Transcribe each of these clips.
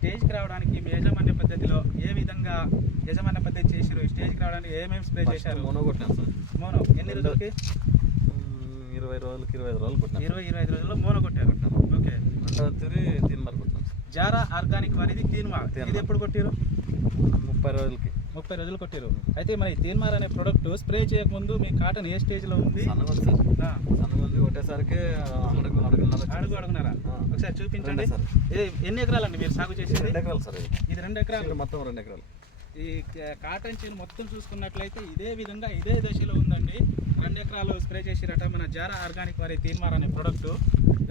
స్టేజ్కి రావడానికి మీ యాజమాన్య పద్ధతిలో ఏ విధంగా యాజమాన్య పద్ధతి చేసిరు స్టేజ్కి రావడానికి ఏమేమి స్ప్రే చేశారు? మొన్న కొట్టాను సార్. మోనో ఎన్ని రోజులకి? ఇరవై రోజులకి ఇరవై ఐదు రోజులు కొట్టాను. ఇరవై ఇరవై ఐదు రోజుల్లో మోనో కొట్టారు. ఓకే. తిరిగి మరి కొట్టాను. జారా ఆర్గానిక్ వారిది తీన్మా తీన్మార్. ఇది ఎప్పుడు కొట్టిరు ముప్పై రోజులకి. ముప్పై రోజులు కొట్టిరు అయితే మరి తీన్మార్ అనే ప్రొడక్ట్ స్ప్రే చేయకముందు మీ కాటన్ ఏ స్టేజ్లో ఉంది సన్నగా ఉంది? సార్ ఆ, సన్నగా ఉంది కొట్టేసరికి అడుగు అడుగు అడుగున్నారా. ఒకసారి చూపించండి. ఎన్ని ఎకరాలండి మీరు సాగు చేసేది? రెండు ఎకరాలు సార్ ఇది. రెండు ఎకరాలు. మొత్తం రెండు ఎకరాలు. ఈ కాటన్ చేను మొత్తం చూసుకున్నట్లయితే ఇదే విధంగా ఇదే దశలో ఉందండి. రెండు ఎకరాలు స్ప్రే చేసిరట మన జారా ఆర్గానిక్ వారి తీన్మార్ అనే ప్రొడక్ట్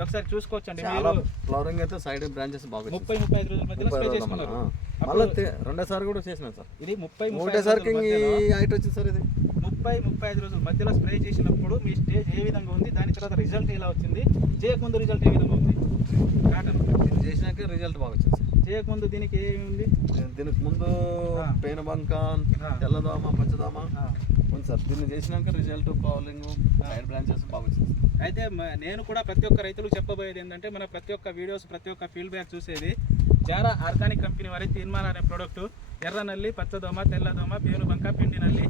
ఒకసారి చూసుకోవచ్చండి ఫ్లవరింగ్ అయితే సైడ్ బ్రాంచెస్ బాగా ముప్పై ముప్పై ఐదు రోజుల మధ్యలో స్ప్రే చేసుకున్నారు. మళ్ళీ రెండోసారి కూడా చేసినాను సార్. ఇది ముప్పై ఒకటేసారికి హైట్ వచ్చింది సార్ ఇది. ముప్పై ముప్పై ఐదు రోజుల మధ్యలో స్ప్రే చేసినప్పుడు మీ స్టేజ్ ఏ విధంగా ఉంది దాని తర్వాత రిజల్ట్ ఎలా వచ్చింది చేయకముందు రిజల్ట్ ఏ విధంగా ఉంది కాటన్ చేసినాక రిజల్ట్ బాగా వచ్చింది సార్ చేయకముందు దీనికి ఏమి ఉంది దీని- దీనికి ముందు ఆ. పెయిన్ బంక ఆ. తెల్లదోమ పచ్చదోమ. ఉంది సార్ దీన్ని చేసినాక రిజల్ట్ పౌలింగ్ సైడ్ బ్రాంచెస్ బాగా వచ్చింది సార్. అయితే నేను కూడా ప్రతి ఒక్క రైతులకు చెప్పబోయేది ఏంటంటే మన ప్రతి ఒక్క వీడియోస్ ప్రతి ఒక్క ఫీడ్బ్యాక్ చూసేది జారా ఆర్గానిక్ కంపెనీ వారి తీన్మార్ అనే ప్రోడక్ట్ ఎర్ర నల్లి పచ్చదోమ తెల్లదోమ పేను బంక పిండి నల్లి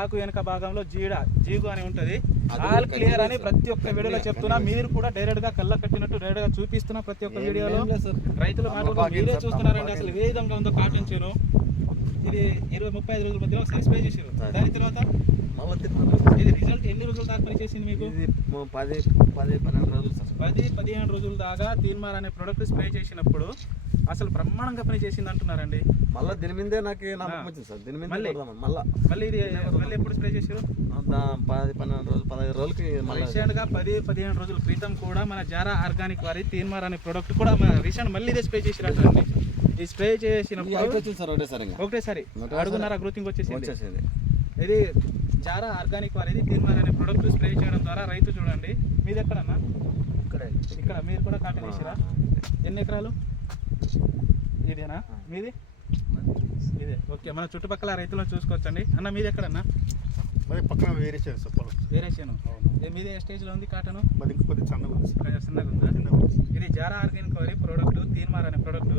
ఆకు వెనక భాగంలో జీడ జీగు అని ఉంటుంది. ఆల్ క్లియర్ అని ప్రతి ఒక్క వీడియోలో చెప్తున్నా. మీరు కూడా డైరెక్ట్గా కళ్ళ కట్టినట్టు డైరెక్ట్గా చూపిస్తున్నా ప్రతి ఒక్క వీడియోలో. రైతుల మాటలు తమలపాకు మీరే సార్, చూస్తున్నారండి అసలు ఏ విధంగా ఉందో కాటన్ చేను ఇది ఇరవై ముప్పై ఐదు రోజుల మధ్యలో ఒకసారి స్ప్రే చేసారు సరే. దాని తర్వాత ఇది రిజల్ట్ ఎన్ని రోజుల దాకా పని చేసింది మీకు పది పది పన్నెండు రోజులు పది పదిహేను రోజుల దాకా తీన్మార్ అనే ప్రొడక్ట్ స్ప్రే చేసినప్పుడు అసలు బ్రహ్మాండంగా పని చేసింది అంటున్నారండి. మళ్ళీ దీని మీదే నాకు నమ్మకం. వచ్చింది సార్. దీని మీద మళ్ళీ? మళ్ళీ. మళ్ళీ ఇది మళ్ళీ ఎప్పుడు స్ప్రే చేశారు పది పన్నెండు రోజులు పదహైదు రోజులకి మళ్ళీ రీసెంట్గా పది పదిహేను రోజుల క్రితం కూడా మన జారా ఆర్గానిక్ వారి తీన్మార్ అనే ప్రొడక్ట్ కూడా మన రీసెంట్ మళ్ళీ ఇదే స్ప్రే చేసినట్టండి ఈ స్ప్రే చేసినప్పుడు సార్ ఒకటేసారి. ఒకటేసారి. అడుగున్నర గ్రోతింగ్ వచ్చేసింది? ఇది జారా ఆర్గానిక్ వారిది తీన్మార్ అనే ప్రొడక్ట్ స్ప్రే చేయడం ద్వారా రైతు చూడండి. మీది ఎక్కడన్నా? ఇక్కడ. మీరు కూడా కాటన్ వేసిరా? ఎన్ని ఎకరాలు? ఇదేనా? మీది? ఇదే. ఓకే మన చుట్టుపక్కల రైతులను చూసుకోవచ్చండి. అన్న మీది ఎక్కడన్నా? మరి పక్కన వేరే చేయాలి సార్ పొలం వేరే చేను. ఏ మీది ఏ స్టేజ్లో ఉంది కాటను? మరి ఇంకా కొద్దిగా చన్నగా ఉంది. కొంచెం చిన్నగా ఉందా? చిన్నగా ఉంది. సార్. ఇది జారా ఆర్గానిక్ వారి ప్రోడక్ట్ అనే ప్రోడక్ట్.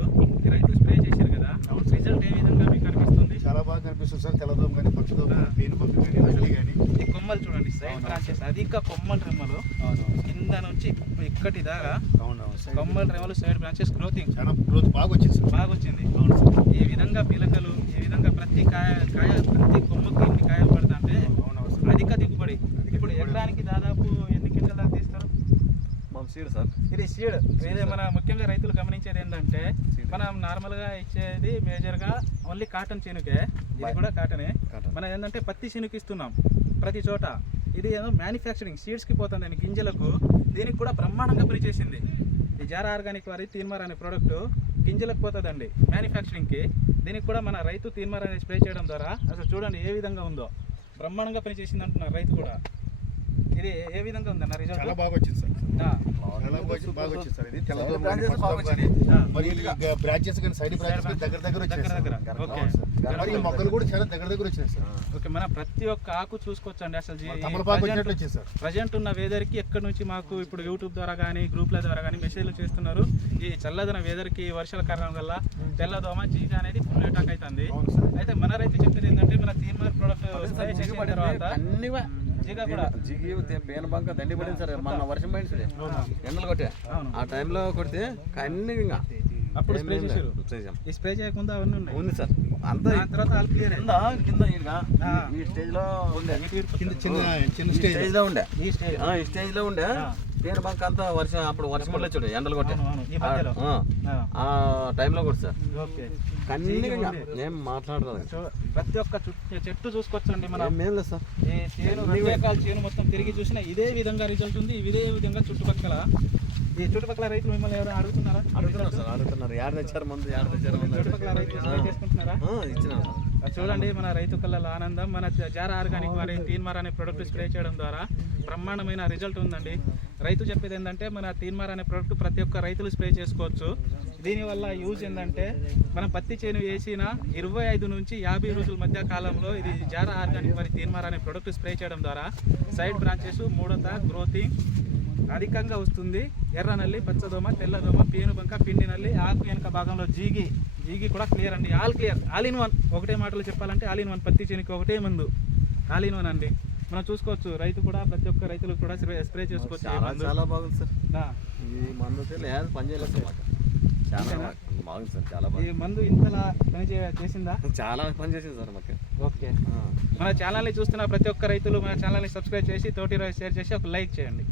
రైతు స్ప్రే చేశారు కదా. రిజల్ట్ ఏ విధంగా మీకు అనిపిస్తుంది? చాలా బాగా కనిపిస్తుంది సార్. తెల్లదోమ కానీ పచ్చదోమ కానీ పేను పంపి కానీ నల్లి కానీ ఈ కొమ్మలు చూడండి సైడ్ బ్రాంచెస్ అధిక కొమ్మల రెమ్మలు. కింద నుంచి ఇక్కటి దాకా అవునవును. సార్ కొమ్మల రెమ్మలు సైడ్ బ్రాంచెస్ గ్రోతింగ్ చాలా గ్రోత్ బాగా వచ్చింది బాగా వచ్చింది. అవును ఈ విధంగా పిలకలు ఈ విధంగా ప్రతి కాయ కాయ ప్రతి కొమ్మకి ఎన్ని కాయలు సార్ అధిక దిగుబడి. ఇప్పుడు ఎకరానికి దాదాపు ఎన్ని క్వింటల్ దాకా తీస్తారు? మన సీడ్ సార్. ఇది సీడ్. వేరే మన ముఖ్యంగా రైతులు గమనించేది ఏంటంటే మనం నార్మల్గా ఇచ్చేది మేజర్గా ఓన్లీ కాటన్ చేనుకే. ఇది కూడా కాటనే. మనం ఏంటంటే పత్తి చేనుకి ఇస్తున్నాం ప్రతి చోట. ఇది ఏదో మ్యానుఫ్యాక్చరింగ్ సీడ్స్కి పోతుంది గింజలకు దీనికి కూడా బ్రహ్మాండంగా పనిచేసింది ఈ జారా ఆర్గానిక్ వారి తీన్మార్ అనే ప్రోడక్ట్ గింజలకు పోతుందండి మ్యానుఫ్యాక్చరింగ్కి దీనికి కూడా మన రైతు తీన్మార్ అనేది స్ప్రే చేయడం ద్వారా. అసలు చూడండి ఏ విధంగా ఉందో. బ్రహ్మాండంగా పనిచేసింది అంటున్నారు రైతు కూడా. ఇది ఏ విధంగా ఉందన్న చాలా రిజల్ట్ బాగా వచ్చింది సార్ ఆ, చాలా బాగా వచ్చింది సార్. ఇది తెల్లదోమ బ్రాంచెస్ కానీ సైడ్ బ్రాంచెస్ దగ్గర దగ్గర. ఓకే. మరి ఈ మొక్కలు కూడా చాలా దగ్గర దగ్గర సార్. ఓకే మన ప్రతి ఒక్క ఆకు చూసుకోవచ్చండి అసలు తమలపాకు ప్రజెంట్- వచ్చినట్లు వచ్చింది సార్. ప్రజెంట్ ఉన్న వెదర్కి ఎక్కడి నుంచి మాకు ఇప్పుడు యూట్యూబ్ ద్వారా కానీ గ్రూప్ల ద్వారా కానీ మెసేజ్లు చేస్తున్నారు. ఈ చల్లదన వెదర్కి వర్షాల కారణం వల్ల తెల్లదోమ జీజ అనేది ఫుల్ అటాక్ అవుతుంది. అయితే మన రైతు చెప్పేది ఏంటంటే మన తీర్మార్ ప్రోడక్ట్ తర్వాత జీగ పేను బంక దండి పడింది సార్. మన వర్షం పడింది సార్. ఎండలు కొట్టే. ఆ టైంలో కొడితే అన్ని ఇంకా. అప్పుడు స్ప్రే చేశారు? ఈ స్ప్రే చేయకుండా అవన్నీ ఉన్నాయి? ఉంది సార్. అంతా తర్వాత ఆల్ క్లియర్ కింద కింద. ఈ స్టేజ్లో ఉండే. కింద చిన్న చిన్న స్టేజ్. లో ఉండే. ఈ స్టేజ్. ఈ స్టేజ్లో ఉండే పేరు బంక అంతా వర్షం అప్పుడు వర్షం పడలే చూడు ఎండలు కొట్టే. ఆ, టైంలో కొడు సార్. కన్నీగా చూ- ప్రతి ఒక్క చుట్టూ చూసుకోవచ్చండి మనం. ఏం లేదు సార్. ఈ చేను రెండు ఎకరాల చేను మొత్తం తిరిగి చూసినా ఇదే విధంగా రిజల్ట్ ఉంది ఇదే విధంగా చుట్టుపక్కల. ఈ చుట్టుపక్కల రైతులు మిమ్మల్ని ఎవరైనా అడుగుతున్నారా? అడుగుతున్నారు సార్ అడుగుతున్నారు. యాడ తెచ్చారు మందు యాడ తెచ్చారు మందు చుట్టుపక్కల రైతులు స్ప్రే చూడండి మన రైతు కళ్ళ ఆనందం మన జారా ఆర్గానిక్ వారి తీన్మార్ అనే ప్రొడక్ట్ స్ప్రే చేయడం ద్వారా బ్రహ్మాండమైన రిజల్ట్ ఉందండి. రైతు చెప్పేది ఏంటంటే మన తీన్మార్ అనే ప్రొడక్ట్ ప్రతి ఒక్క రైతులు స్ప్రే చేసుకోవచ్చు. దీనివల్ల యూజ్ ఏంటంటే మనం పత్తి చేను వేసిన ఇరవై ఐదు నుంచి యాభై రోజుల మధ్య కాలంలో ఇది జారా ఆర్గానిక్ వారి తీన్మార్ అనే ప్రొడక్ట్ స్ప్రే చేయడం ద్వారా సైడ్ బ్రాంచెస్ మూడత గ్రోతింగ్ అధికంగా వస్తుంది. ఎర్ర నల్లి పచ్చదోమ తెల్లదోమ పేనుబంక పిండి నల్లి ఆకు వెనుక భాగంలో జీగి. జీగి కూడా క్లియర్ అండి. All clear all in one ఒకటే మాటలో చెప్పాలంటే ఆల్ ఇన్ వన్ పత్తి చేనికి ఒకటే మందు. ఆల్ ఇన్ వన్ అండి. మనం చూసుకోవచ్చు. రైతు కూడా ప్రతి ఒక్క రైతులు కూడా స్ప్రే స్ప్రే చేసుకోవచ్చు చాలా బాగుంది సార్. ఈ మందు అయితే లేదు పని చేయలేదు సార్. చాలా? బాగుంది సార్ చాలా ఈ మందు ఇంతలా పని చేసిందా? చాలా పని చేసింది సార్ మాకు. ఓకే. మన ఛానల్ని చూస్తున్న ప్రతి ఒక్క రైతులు మన ఛానల్ని సబ్స్క్రైబ్ చేసి తోటి షేర్ చేసి ఒక లైక్ చేయండి.